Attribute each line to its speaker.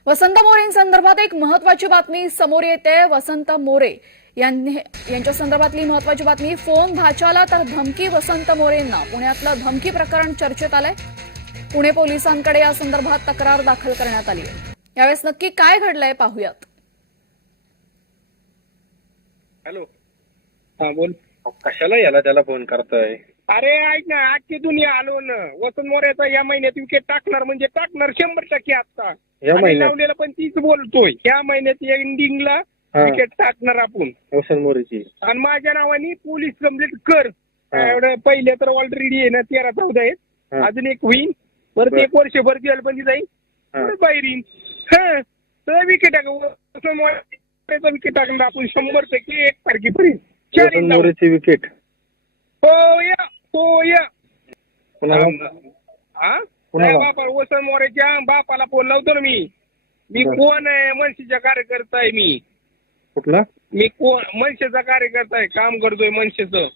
Speaker 1: वसंत मोरेंसंदर्भात एक महत्वाची बातमी समोर येते। वसंत मोरे यांच्या संदर्भातली महत्वाची बातमी। फोन भाच्याला तर धमकी वसंत मोरेंना। पुण्यातलं धमकी प्रकरण चर्चेत आलंय। पुणे पोलिसांकडे या संदर्भात तक्रार दाखल करण्यात आली आहे। यावेळेस नक्की काय घडलंय पाहूयात।
Speaker 2: हॅलो, हा बोल. कशाला याला त्याला फोन करताय?
Speaker 3: अरे ऐक ना, आजची दुनिया आलो ना. वसंत मोरेचा या महिन्यात विकेट टाकणार म्हणजे टाकणार 100% आता.
Speaker 2: या महिन्यात
Speaker 3: लावलेला पण तीच बोलतोय, या महिन्यात एंडिंगला विकेट टाकणार आपण
Speaker 2: वसंत मोरेची.
Speaker 3: आणि माझ्या नावाने पोलीस कंप्लेंट कर. एवढं पहिले तर ऑलरेडी आहे ना 13-14 आहेत, अजून एक होईल, परत एक वर्षभर जेलबंदी जाईल, परत बाहेर येईल. तर विकेट टाक वसंत मोरेचा विकेट टाकणार आपण 100% 1 तारखेपर्यंत.
Speaker 2: वसंत मोरेची विकेट.
Speaker 3: हो या
Speaker 2: कुणाला?
Speaker 3: बापा वसंत मोरेच्या बापाला फोन लावतो ना मी कोण आहे? मनसेचा कार्यकर्ता आहे मी.
Speaker 2: कुठला?
Speaker 3: मी कोण? मनसेचा कार्यकर्ता आहे, काम करतोय मनसेचं.